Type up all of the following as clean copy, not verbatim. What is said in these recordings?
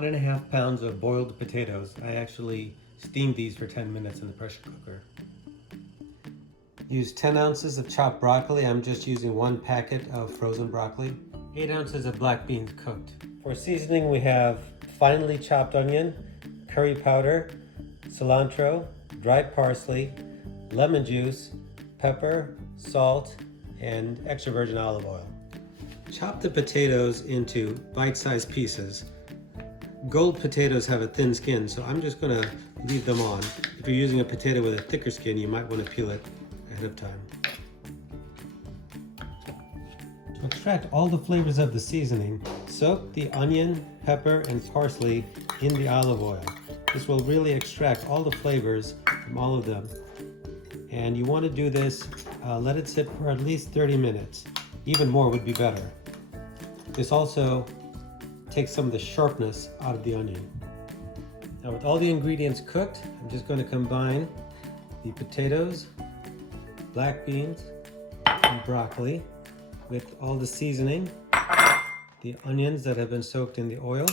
1.5 pounds of boiled potatoes. I actually steamed these for 10 minutes in the pressure cooker. Use 10 ounces of chopped broccoli. I'm just using 1 packet of frozen broccoli. 8 ounces of black beans cooked. For seasoning, we have finely chopped onion, curry powder, cilantro, dried parsley, lemon juice, pepper, salt, and extra virgin olive oil. Chop the potatoes into bite-sized pieces. Gold potatoes have a thin skin, so I'm just going to leave them on. If you're using a potato with a thicker skin, you might want to peel it ahead of time. To extract all the flavors of the seasoning, soak the onion, pepper, and parsley in the olive oil. This will really extract all the flavors from all of them. And you want to do this, let it sit for at least 30 minutes. Even more would be better. This also takes some of the sharpness out of the onion. Now with all the ingredients cooked, I'm just going to combine the potatoes, black beans, and broccoli with all the seasoning, the onions that have been soaked in the oil,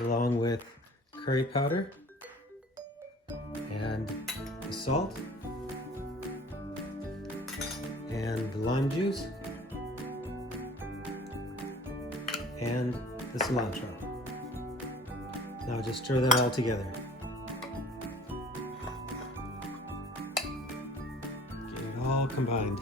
along with curry powder and the salt and the lime juice and the cilantro. Now just stir that all together. Get it all combined.